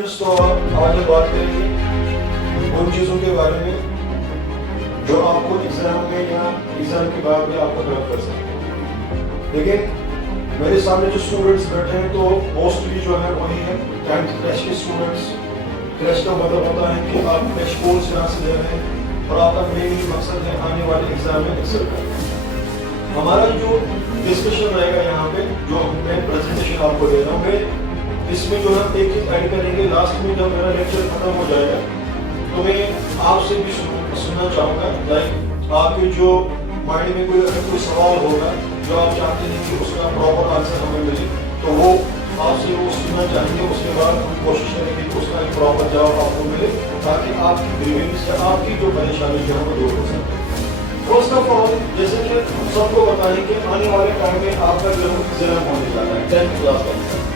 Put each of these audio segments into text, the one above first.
Students, तो आज हम बात करेंगे उन चीज़ों के बारे में जो आपको एग्जाम में या एग्जाम के बाद में आपको हेल्प कर सकते हैं। लेकिन मेरे सामने जो स्टूडेंट्स बैठे हैं तो मोस्टली जो है वही है 10th क्रैश के स्टूडेंट्स। क्रैश का मतलब होता है कि आप क्रैश कोर्स यहाँ से ले रहे हैं और आपका मेन मकसद है आने वाले एग्जाम में एक्सेल करना। हमारा जो डिस्कशन रहेगा यहाँ पे, जो मैं प्रेजेंटेशन आपको दे रहा हूँ, मैं इसमें जो है एक चीज ऐड करेंगे। लास्ट में जब मेरा लेक्चर खत्म हो जाएगा तो मैं आपसे भी सुनना चाहूँगा, लाइक आपके जो माइंड में कोई सवाल होगा जो आप चाहते हैं कि उसका प्रॉपर आंसर हमें मिले, तो वो आपसे वो सुनना चाहेंगे। उसके बाद हम कोशिश करेंगे कि उसका एक प्रॉपर जवाब आपको मिले, ताकि आपकी ग्रीवेंस या आपकी जो परेशानी है वो दूर हो सके। फर्स्ट ऑफ ऑल, जैसे कि सबको बताएं कि आने वाले टाइम में आपका जो एग्जाम होने जा रहा है 10th क्लास का एग्जाम।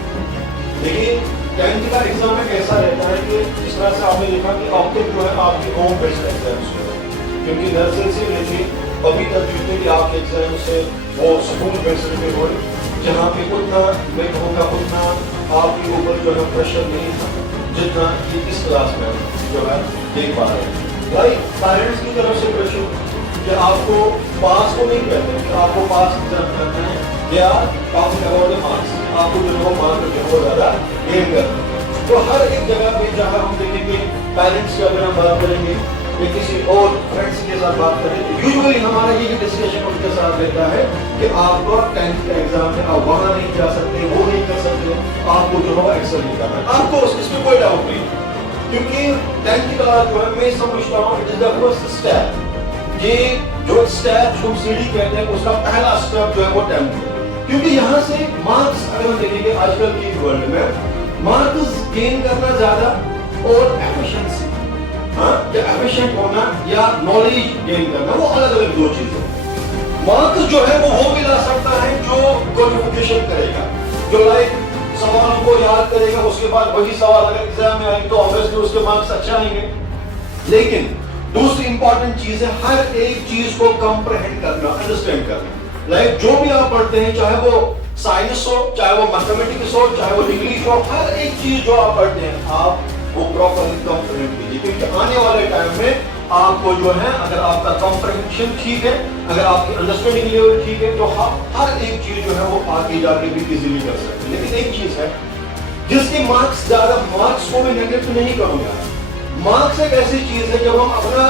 लेकिन 10th का एग्जाम में कैसा रहता है कि जिस तरह से आपने लिखा कि ऑप्टिक जो है आपके होम बेस्ड एग्जाम्स होगा, क्योंकि नर्सरी से लेके अभी तक जितने भी आपके एग्जाम से वो स्कूल बेस्ड पे हुए, जहाँ पे उतना मैं कहूँगा उतना आपके ऊपर जो है प्रेशर नहीं था जितना कि इस क्लास में जो है देख पा रहे हैं। लाइक पेरेंट्स की तरफ से प्रेशर कि आपको पास को नहीं कहते कि आपको पास एग्जाम करना है या टॉपिक अबाउट द मार्क्स, आपको जो है मार्क्स जो है ज़्यादा गेन करना है। तो हर एक जगह पे जहाँ हम देखेंगे पेरेंट्स की अगर हम बात करेंगे या किसी और फ्रेंड्स के साथ बात करें, तो यूजुअली हमारा ये डिस्कशन उनके साथ रहता है कि आपको 10th का एग्जाम में आप वहाँ नहीं जा सकते, वो नहीं कर सकते, आपको जो है एक्सेल नहीं करना है। आपको इसमें कोई डाउट नहीं, क्योंकि 10th क्लास जो है मैं समझता हूँ it is the first step. ये जो स्टेप जो सीढ़ी कहते हैं उसका पहला स्टेप जो है वो 10th है, क्योंकि यहाँ से मार्क्स अगर हम देखेंगे आजकल की वर्ल्ड में मार्क्स गेन करना ज्यादा और एफिशिएंसी, या एफिशिएंट होना या नॉलेज गेन करना, वो अलग अलग दो चीजें। मार्क्स जो है वो भी ला सकता है जो क्वालिफिकेशन करेगा, जो लाइक सवालों को याद करेगा, उसके बाद वही सवाल अगर एग्जाम में आएंगे तो ऑब्वियसली उसके मार्क्स अच्छे आएंगे। लेकिन दूसरी इंपॉर्टेंट चीज है हर एक चीज को कंप्रहेंड करना, अंडरस्टैंड करना। लाइक जो भी आप पढ़ते हैं, चाहे वो साइंस हो, चाहे वो मैथमेटिक्स हो, चाहे वो इंग्लिश हो, हर एक चीज जो आप पढ़ते हैं आप वो प्रॉपर्ली कंप्रहेंड कीजिए, क्योंकि आने वाले टाइम में आपको जो है अगर आपका कंप्रहेंशन ठीक है, अगर आपकी अंडरस्टैंडिंग लेवल ठीक है, तो हर एक चीज जो है वो आगे जाके भी इजीली कर सकते हैं। लेकिन एक चीज है जिसके मार्क्स ज्यादा, मार्क्स को मैं नेगलेक्ट नहीं करूंगा। मार्क्स एक ऐसी चीज है, जब हम अपना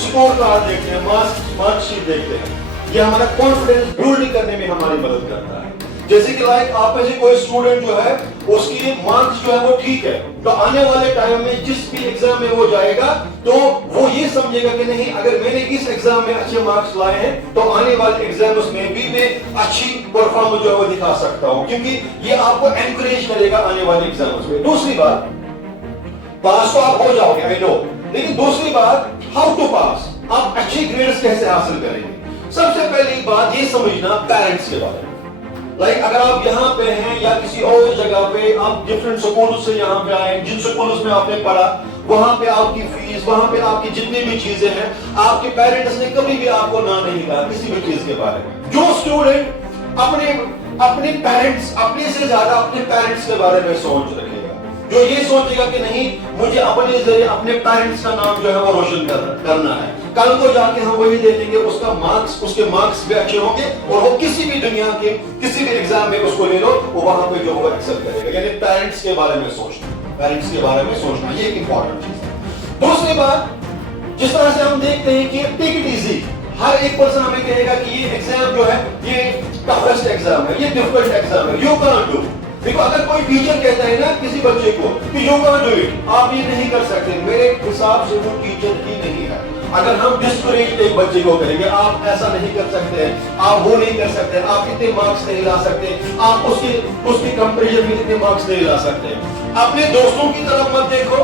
स्कोर कार्ड देखते हैं, मार्क्स देखते हैं, ये हमारा कॉन्फिडेंस बिल्ड करने में हमारी मदद करता है। जैसे कि लाइक आप में से कोई स्टूडेंट जो है उसकी मार्क्स जो है वो ठीक है, तो आने वाले टाइम में जिस भी एग्जाम में वो जाएगा तो वो ये समझेगा कि नहीं, अगर मैंने इस एग्जाम में अच्छे मार्क्स लाए हैं तो आने वाले एग्जाम में भी मैं अच्छी परफॉर्मेंस जो है वो दिखा सकता हूँ, क्योंकि ये आपको एनकरेज करेगा आने वाले एग्जाम में। दूसरी बात, पास तो आप हो जाओगे, आई नो, लेकिन दूसरी बात हाउ टू पास, आप अच्छे ग्रेड्स कैसे हासिल करेंगे। सबसे पहली बात ये समझना पेरेंट्स के बारे में। लाइक अगर आप यहाँ पे हैं या किसी और जगह पे, आप डिफरेंट स्कूल से यहाँ पे आए, जिन स्कूल्स में आपने पढ़ा वहां पे आपकी फीस, वहां पे आपकी जितनी भी चीजें हैं, आपके पेरेंट्स ने कभी भी आपको ना नहीं कहा किसी भी चीज के बारे में। जो स्टूडेंट अपने पेरेंट्स, अपने से ज्यादा अपने पेरेंट्स के बारे में सोच रखेगा, जो ये सोचेगा कि नहीं मुझे अपने जरिए अपने पेरेंट्स का नाम जो है वो रोशन करना है, कल को जाके हम वही देखेंगे उसके मार्क्स भी अच्छे होंगे और वो किसी भी दुनिया के किसी भी एग्जाम में उसको ले लो, वो वहां पे जो होगा एक्सेल करेगा। यानी पेरेंट्स के बारे में सोचना, पेरेंट्स के बारे में सोचना, ये एक इंपॉर्टेंट चीज है। दूसरी बात, जिस तरह से हम देखते हैं कि टेक इट इजी, हर एक पर्सन हमें कहेगा कि ये एग्जाम जो है ये टफेस्ट एग्जाम है, ये डिफिकल्ट एग्जाम है, यू कांट डू। देखो, अगर कोई टीचर कहता है ना किसी बच्चे को कि यू कांट डू इट, आप ये नहीं कर सकते, मेरे हिसाब से वो टीचर ही नहीं है। अगर हम डिस्करेज एक बच्चे को करेंगे, आप ऐसा नहीं कर सकते, आप वो नहीं कर सकते, आप इतने मार्क्स नहीं ला सकते, आप उसके कंपैरिजन में इतने मार्क्स नहीं ला सकते, अपने दोस्तों की तरफ मत देखो,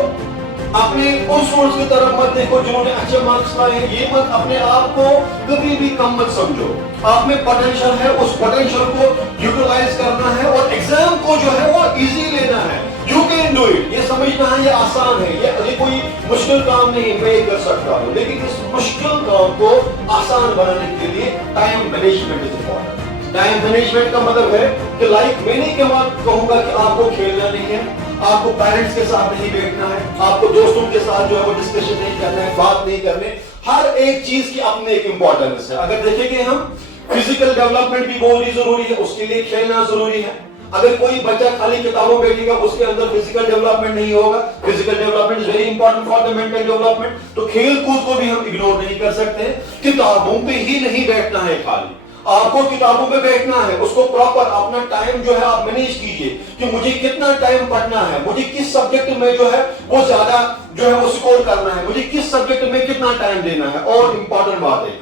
अपने उन स्टूडेंट्स की तरफ मत देखो जिन्होंने अच्छे मार्क्स लाए, ये मत अपने आप को कभी भी कम मत समझो। आप में पोटेंशियल है, उस पोटेंशियल को यूटिलाइज करना है और एग्जाम को जो है वो इजी लेना है। यू कैन डू इट, ये समझना है ये आसान है, ये कोई मुश्किल काम नहीं, मैं ये कर सकता हूँ। लेकिन इस मुश्किल काम को आसान बनाने के लिए time management is important. Time management का मतलब है कि लाइक मैं नहीं कहूंगा कि आपको खेलना नहीं है, आपको पेरेंट्स के साथ नहीं बैठना है, आपको दोस्तों के साथ जो है वो डिस्कशन नहीं करना है, बात नहीं करने। हर एक चीज की अपनी एक इंपॉर्टेंस है। अगर देखेंगे हम, फिजिकल डेवलपमेंट भी बहुत ही जरूरी है, उसके लिए खेलना जरूरी है। अगर कोई बच्चा खाली किताबों में बैठेगा, उसके अंदर फिजिकल डेवलपमेंट नहीं होगा। Physical development is very important for the mental development. तो खेल कूद को भी हम इग्नोर नहीं कर सकते। किताबों पे ही नहीं बैठना है खाली, आपको किताबों पे बैठना है। उसको प्रॉपर अपना टाइम जो है आप मैनेज कीजिए कि मुझे कितना टाइम पढ़ना है, मुझे किस सब्जेक्ट में जो है वो ज्यादा जो है वो स्कोर करना है, मुझे किस सब्जेक्ट में कितना टाइम देना है। और इंपॉर्टेंट बात है,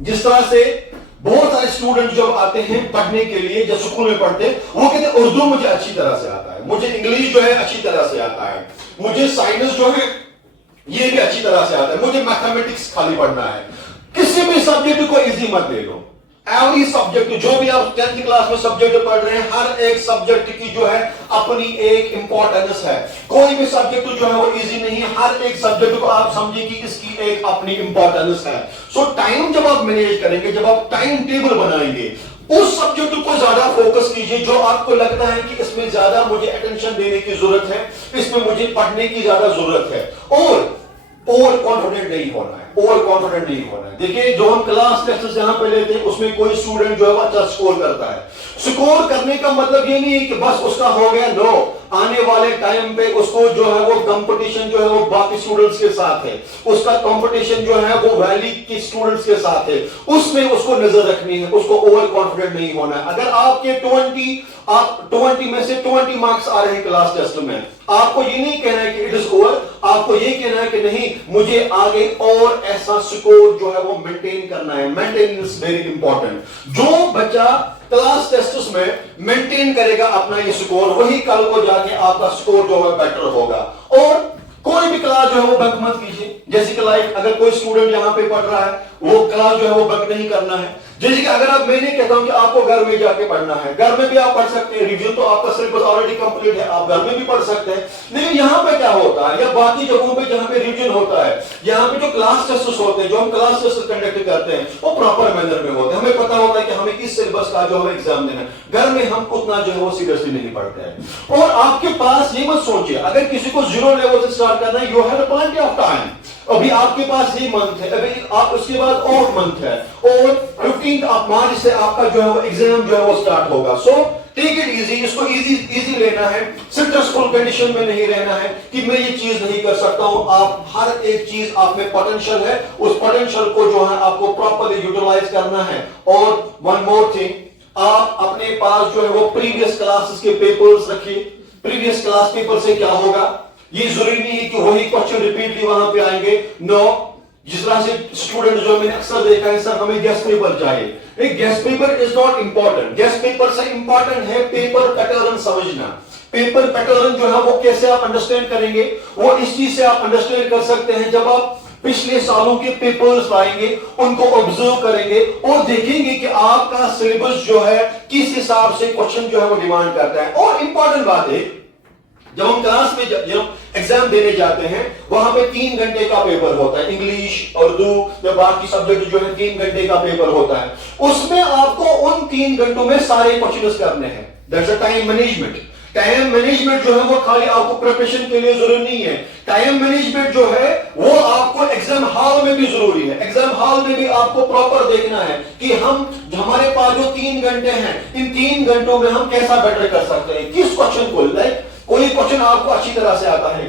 जिस तरह से बहुत सारे स्टूडेंट जब आते हैं पढ़ने के लिए, जब स्कूल में पढ़ते हैं, वो कहते हैं उर्दू मुझे अच्छी तरह से आता है, मुझे इंग्लिश जो है अच्छी तरह से आता है, मुझे साइंस जो है ये भी अच्छी तरह से आता है, मुझे मैथमेटिक्स खाली पढ़ना है। किसी भी सब्जेक्ट को इजी मत ले लो। एवरी सब्जेक्ट, जो भी आप 10th क्लास में सब्जेक्ट पढ़ रहे हैं, हर एक सब्जेक्ट की जो है अपनी एक इंपॉर्टेंस है। कोई भी सब्जेक्ट जो है वो इजी नहीं है। हर एक सब्जेक्ट को आप समझिए कि इसकी एक अपनी इंपॉर्टेंस है। सो टाइम जब आप मैनेज करेंगे, जब आप टाइम टेबल बनाएंगे, उस सब्जेक्ट को ज्यादा फोकस कीजिए जो आपको लगता है कि इसमें ज्यादा मुझे अटेंशन देने की जरूरत है, इसमें मुझे पढ़ने की ज्यादा जरूरत है। और ओवर कॉन्फिडेंट नहीं होना है, ओवर कॉन्फिडेंट नहीं होना है। देखिए, जो हम क्लास टेस्ट यहां पे लेते हैं, उसमें कोई स्टूडेंट जो है अच्छा स्कोर करता है। स्कोर करने का मतलब ये नहीं है कि बस उसका हो गया। नो, आने वाले टाइम पे उसको जो है वो कंपटीशन जो है वो बाकी स्टूडेंट्स के साथ है, उसका कंपटीशन जो है वो वैली के स्टूडेंट्स के साथ है, उसमें उसको नजर रखनी है, उसको ओवर कॉन्फिडेंट नहीं होना है। अगर आपके 20 में से 20 मार्क्स आ रहे हैं क्लास टेस्ट में, आपको ये नहीं कहना है कि इट इज ओवर, आपको ये कहना है कि नहीं, मुझे आगे और ऐसा स्कोर जो है वो मेंटेन करना है। Maintenance very important. जो बच्चा क्लास टेस्ट में मेंटेन करेगा अपना ये स्कोर, वही कल को जाके आपका स्कोर जो है बेटर होगा। और कोई भी क्लास जो है वो बंक मत कीजिए। जैसे कि लाइक अगर कोई स्टूडेंट यहां पे पढ़ रहा है, वो क्लास जो है वो बंक नहीं करना है। जैसे कि अगर आप, मैं नहीं कहता हूं कि आपको घर में जाके पढ़ना है, घर में भी आप पढ़ सकते हैं। रिव्यू तो आपका सिलेबस ऑलरेडी कंप्लीट है, आप घर में भी पढ़ सकते हैं। लेकिन यहां पे क्या होता है, या बाकी जगहों पे जहां पे रिवीजन होता है, यहां पे जो क्लास टेस्ट होते हैं, जो हम क्लास टेस्ट कंडक्ट करते हैं, वो प्रॉपर मैनर में होते हैं। हमें पता होता है कि हमें किस सिलेबस का जो है एग्जाम देना है। घर में हम उतना जो है वो सीरियसली नहीं पढ़ते हैं। और आपके पास ये मत सोचिए, अगर किसी को 0 लेवल से स्टार्ट करना है, you have plenty of time. अभी आपके पास ये मंथ है, अभी आप उसके बाद और मंथ है, और 15 मार्च से आपका जो है वो एग्जाम जो है वो स्टार्ट होगा। सो टेक इट इजी, इसको इजी लेना है। स्ट्रेसफुल कंडीशन में नहीं रहना है कि मैं ये चीज नहीं कर सकता हूं। आप हर एक चीज आप में पोटेंशियल है, उस पोटेंशियल को जो है आपको प्रॉपर्ली यूटिलाइज करना है। और वन मोर थिंग, आप अपने पास जो है वो प्रीवियस क्लासेस के पेपर्स रखिए। प्रीवियस क्लास पेपर से क्या होगा, ये जरूरी नहीं है कि वही क्वेश्चन रिपीटली वहां पे आएंगे। नो, जिस तरह से स्टूडेंट जो मैंने अक्सर देखा है, सर हमें गेस्ट पेपर चाहिए। Guest paper is not important. Guest paper से इंपॉर्टेंट है पेपर पैटर्न समझना। पेपर पैटर्न जो है वो कैसे आप अंडरस्टैंड करेंगे, वो इस चीज से आप अंडरस्टैंड कर सकते हैं जब आप पिछले सालों के पेपर्स लाएंगे, उनको ऑब्जर्व करेंगे और देखेंगे कि आपका सिलेबस जो है किस हिसाब से क्वेश्चन जो है वो डिमांड करता है। और इंपॉर्टेंट बात है, जब हम क्लास में एग्जाम देने जाते हैं, वहां पे 3 घंटे का पेपर होता है। इंग्लिश, उर्दू या बाकी सब्जेक्ट जो है 3 घंटे का पेपर होता है। उसमें आपको उन 3 घंटों में सारे क्वेश्चंस करने हैं। That's a time management. Time management जो है वो खाली आपको प्रिपरेशन के लिए जरूरी नहीं है। टाइम मैनेजमेंट जो है वो आपको एग्जाम हॉल में भी जरूरी है। एग्जाम हॉल में भी आपको प्रॉपर देखना है कि हमारे पास जो 3 घंटे हैं, इन 3 घंटों में हम कैसा बेटर कर सकते हैं, किस क्वेश्चन को। लाइक कोई क्वेश्चन आपको अच्छी तरह से आता है,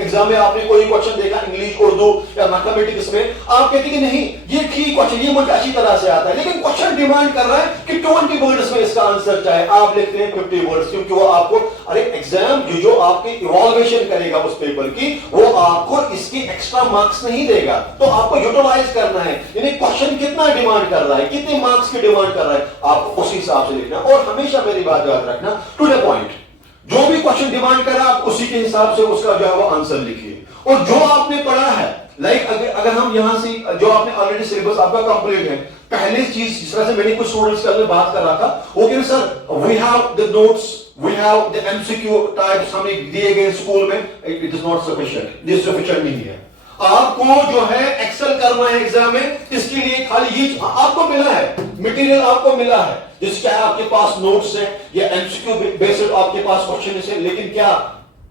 एग्जाम में आपने कोई क्वेश्चन देखा इंग्लिश, उर्दू या मैथमेटिक्स में, आप कहते हैं कि नहीं ये ठीक क्वेश्चन, ये मुझे अच्छी तरह से आता है, लेकिन क्वेश्चन डिमांड कर रहा है कि 20 वर्ड्स में इसका आंसर चाहे, आप लिखते हैं 50 वर्ड्स, क्योंकि वो आपको, अरे एग्जाम जो आपकी इवैल्यूएशन करेगा उस पेपर की, वो आपको इसके एक्स्ट्रा मार्क्स नहीं देगा। तो आपको यूटिलाइज करना है, यानी क्वेश्चन कितना डिमांड कर रहा है, कितने मार्क्स की डिमांड कर रहा है, आपको उसी हिसाब से लिखना। और हमेशा मेरी बात याद रखना, टू द पॉइंट। जो भी क्वेश्चन डिमांड करा आप उसी के हिसाब से उसका जो है वो आंसर लिखिए। और जो आपने पढ़ा है, लाइक अगर हम यहां से, जो आपने ऑलरेडी सिलेबस आपका कंप्लीट है, पहली चीज जिस तरह से मैंने कुछ स्टूडेंट्स के अंदर बात कर रहा था, वो कह रहे sir we have the notes, we have the MCQ types हमें दिए गए स्कूल में, इट इज नॉट सफिशिएंट। ये सफिशिएंट नहीं है। आपको जो है एक्सेल करना है एग्जाम में, इसके लिए खाली ये आपको मिला है, मटेरियल आपको मिला है, जिसका आपके पास नोट्स है या एमसीक्यू बेस्ड आपके पास क्वेश्चन है, लेकिन क्या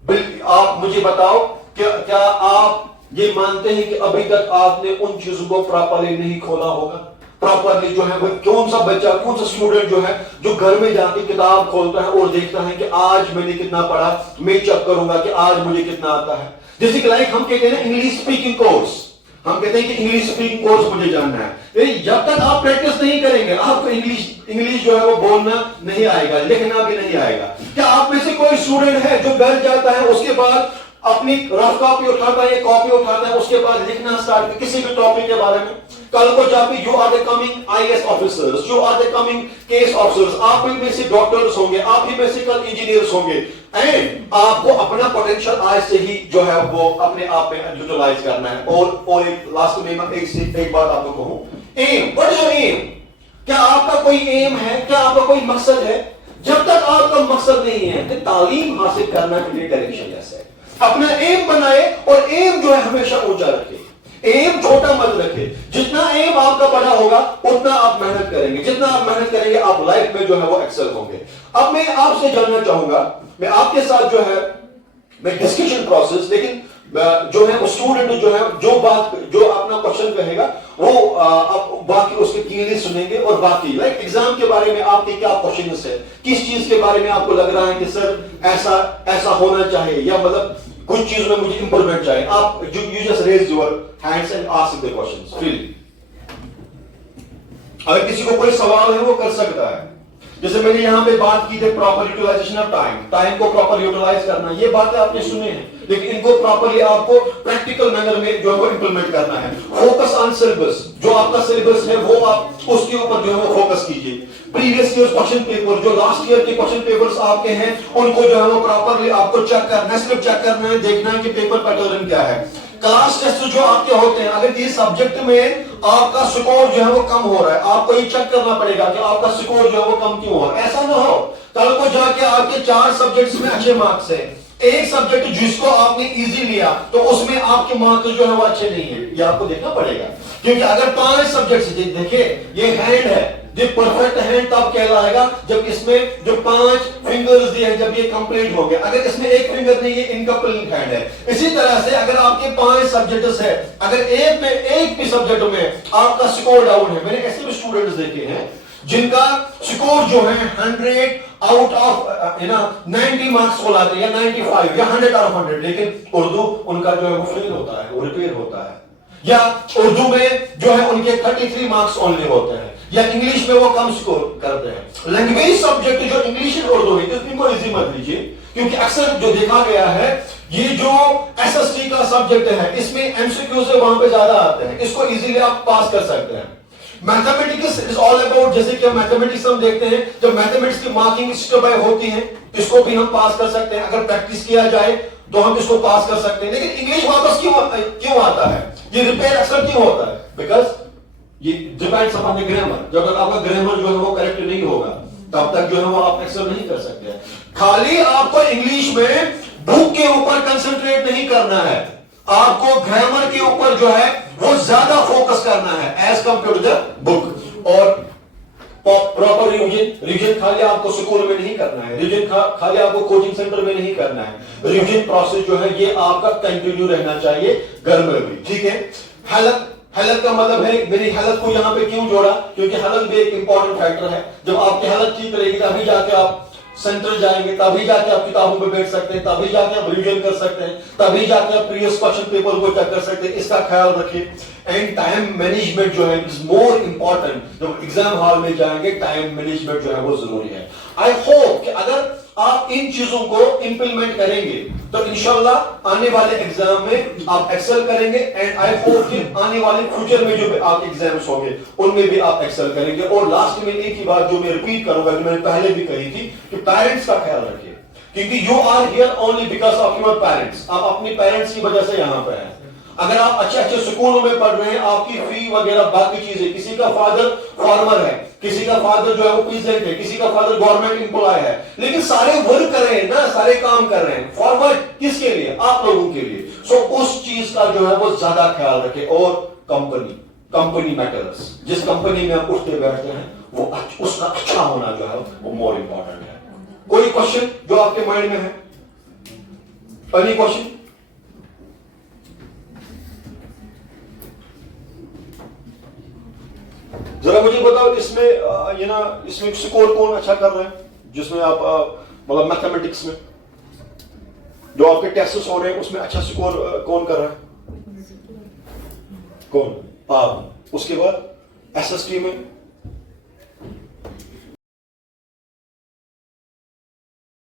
आप मुझे बताओ क्या आप ये मानते हैं कि अभी तक आपने उन चीजों को प्रॉपरली नहीं खोला होगा? प्रॉपरली जो है वो कौन सा बच्चा, कौन सा स्टूडेंट जो है जो घर में जाके किताब खोलता है और देखता है कि आज मैंने कितना पढ़ा, मैं चेक करूंगा कि आज मुझे कितना आता है। जैसे कि लाइक हम कहते हैं ना इंग्लिश स्पीकिंग कोर्स, हम कहते हैं कि इंग्लिश स्पीकिंग कोर्स मुझे जानना है। लेकिन जब तक आप प्रैक्टिस नहीं करेंगे आपको इंग्लिश जो है वो बोलना नहीं आएगा, लिखना भी नहीं आएगा। क्या आप में से कोई स्टूडेंट है जो घर जाता है उसके बाद अपनी रफ कॉपी उठाता है, कॉपी उठाता है, उसके बाद लिखना स्टार्ट कर किसी भी टॉपिक के बारे में? कल को जाके you are the coming IAS officers, you are the coming case officers, आप ही में से डॉक्टर्स होंगे, आप ही में से कल इंजीनियर्स होंगे। एंड आपको अपना पोटेंशियल आज से ही जो है वो अपने आप में यूटिलाइज करना है। और एक लास्ट में मैं एक बात आपको कहूं, aim, what is your aim? क्या आपका कोई एम है? क्या आपका कोई मकसद है? जब तक आपका मकसद नहीं है कि तालीम हासिल करना के लिए डायरेक्शन जैसे अपना एम बनाए और एम जो है हमेशा ऊंचा रखे, एम छोटा मत रखे। जितना एम आपका बड़ा होगा उतना आप मेहनत करेंगे, जितना आप मेहनत करेंगे आप लाइफ में जो है वो एक्सेल होंगे। अब मैं आपसे जानना चाहूंगा, मैं आपके साथ जो है मैं डिस्कशन प्रोसेस, लेकिन जो है वो स्टूडेंट जो है जो अपना क्वेश्चन कहेगा वो आप बाकी उसके क्लियरली सुनेंगे। और बाकी लाइक एग्जाम के बारे में आपके क्या क्वेश्चंस है, किस चीज के बारे में आपको लग रहा है कि सर ऐसा होना चाहिए, या मतलब कुछ चीज में मुझे इंप्रूवमेंट चाहिए, आप you just raise your hands and ask the questions freely. अगर किसी को कोई सवाल है वो कर सकता है। जैसे मैंने यहां पे बात की थी प्रॉपर यूटिलाइजेशन ऑफ टाइम को प्रॉपर यूटिलाइज करना, ये बातें आपने सुने हैं, लेकिन इनको प्रॉपरली आपको प्रैक्टिकल मैनर में जो है वो इंप्लीमेंट करना है। फोकस ऑन सिलेबस, जो आपका सिलेबस है वो आप उसके ऊपर जो है वो फोकस कीजिए। प्रीवियस ईयर क्वेश्चन पेपर, जो लास्ट ईयर के क्वेश्चन पेपर्स आपके हैं उनको जो है वो प्रॉपरली आपको चेक करना है, सिर्फ चेक करना है, देखना है कि पेपर पैटर्न क्या है। क्लास टेस्ट जो आपके होते हैं, अगर इस सब्जेक्ट में आपका स्कोर जो है वो कम हो रहा है, आपको ये चेक करना पड़ेगा कि आपका स्कोर जो है वो कम क्यों हो रहा है। ऐसा ना हो कल को जाके आपके 4 सब्जेक्ट्स में अच्छे मार्क्स है, एक सब्जेक्ट जिसको आपने इजी लिया तो उसमें आपके मार्क्स जो है वो अच्छे नहीं है, ये आपको देखना पड़ेगा। क्योंकि अगर 5 सब्जेक्ट्स देखिए, ये हैंड है, ये परफेक्ट हैंड तब कहलाएगा जब इसमें जो 5 फिंगर्स दिए हैं जब ये कंप्लीट हो गया। अगर इसमें एक फिंगर नहीं है, इनकम्प्लीट हैंड है। इसी तरह से अगर आपके 5 सब्जेक्ट्स है, अगर एक भी सब्जेक्ट में आपका स्कोर डाउन है, मैंने ऐसे भी स्टूडेंट्स देखे हैं जिनका स्कोर जो है 100 आउट ऑफ 90 मार्क्स को लाते हैं, या 95 या 100 आउट ऑफ 100, लेकिन उर्दू उनका जो है वो फेल होता है, वो रिपेयर होता है। या उर्दू में जो है उनके 33 मार्क्स ओनली होते हैं, या इंग्लिश में वो कम स्कोर करते हैं। लैंग्वेज सब्जेक्ट जो इंग्लिश और उर्दू है, इनको इजी मत लीजिए, क्योंकि अक्सर जो देखा गया है ये जो एसएसटी का सब्जेक्ट है इसमें एमसीक्यू से वहां पे ज्यादा आते हैं, इसको इजीली आप पास कर सकते हैं। मैथमेटिक्स इज ऑल अबाउट, जैसे कि मैथमेटिक्स हम देखते हैं, जब मैथमेटिक्स की मार्किंग स्टेप बाय होती है, इसको भी हम पास कर सकते हैं। अगर प्रैक्टिस किया जाए तो हम इसको पास कर सकते हैं। लेकिन इंग्लिश वापस क्यों आता है, ये रिपेयर अक्सर क्यों होता है? बिकॉज ये डिपेंड्स अपॉन द ग्रामर। जब तक आपका ग्रामर जो है वो करेक्ट नहीं होगा तब तक जो है वो आप एक्सेल नहीं कर सकते। खाली आपको इंग्लिश में बुक के ऊपर कंसंट्रेट नहीं करना है, आपको ग्रामर के ऊपर जो है वो ज्यादा फोकस करना है as compare to the book. और प्रॉपर रिवीजन खाली आपको स्कूल में नहीं करना है, रिवीजन खाली आपको कोचिंग सेंटर में नहीं करना है। रिवीजन प्रोसेस जो है ये आपका कंटिन्यू रहना चाहिए घर में भी, ठीक है। हेल्थ का मतलब है, मेरी हेल्थ को यहाँ पे क्यों जोड़ा, क्योंकि हेल्थ भी एक इंपॉर्टेंट फैक्टर है। जब आपकी हेल्थ ठीक रहेगी तभी जाके आप सेंटर जाएंगे, तभी जाके आप किताबों पे बैठ सकते हैं, तभी जाके आप रिवीजन कर सकते हैं, तभी जाके आप प्रीवियस क्वेश्चन पेपर को चेक कर सकते हैं। इसका ख्याल रखिए। एंड टाइम मैनेजमेंट जो है इज मोर इंपॉर्टेंट। जब एग्जाम हॉल में जाएंगे टाइम मैनेजमेंट जो है वो जरूरी है। आई होप कि अगर आप इन चीजों को इंप्लीमेंट करेंगे तो इंशाल्लाह आने वाले एग्जाम में आप एक्सेल करेंगे। एंड आई होप कि आने वाले फ्यूचर में जो भी आपके एग्जाम्स होंगे उनमें भी आप एक्सेल करेंगे। और लास्ट में एक ही बात जो मैं रिपीट करूंगा, जो मैंने पहले भी कही थी, कि पेरेंट्स का ख्याल रखिए, क्योंकि you are here only because of your parents. आप अपने पेरेंट्स की वजह से यहां पर हैं। अगर आप अच्छे अच्छे स्कूलों में पढ़ रहे हैं, आपकी फी वगैरह बाकी चीजें, किसी का फादर फार्मर है, किसी का फादर जो है वो प्रेसिडेंट है, किसी का फादर गवर्नमेंट एम्प्लॉय है, लेकिन सारे वर्क कर रहे हैं ना, सारे काम कर रहे हैं फॉर किसके लिए? आप लोगों के लिए। सो उस चीज का जो है वो ज्यादा ख्याल रखें। और कंपनी मैटर्स, जिस कंपनी में आप उठते बैठते हैं वो उसका अच्छा होना जो है वो मोर इंपॉर्टेंट है। कोई क्वेश्चन जो आपके माइंड में है? Any question? जरा मुझे बताओ इसमें ये ना इसमें स्कोर कौन अच्छा कर रहा है, जिसमें आप मतलब मैथमेटिक्स में जो आपके टेस्ट हो रहे हैं उसमें अच्छा स्कोर कौन कर रहा है? कौन? आप। उसके बाद एसएसटी में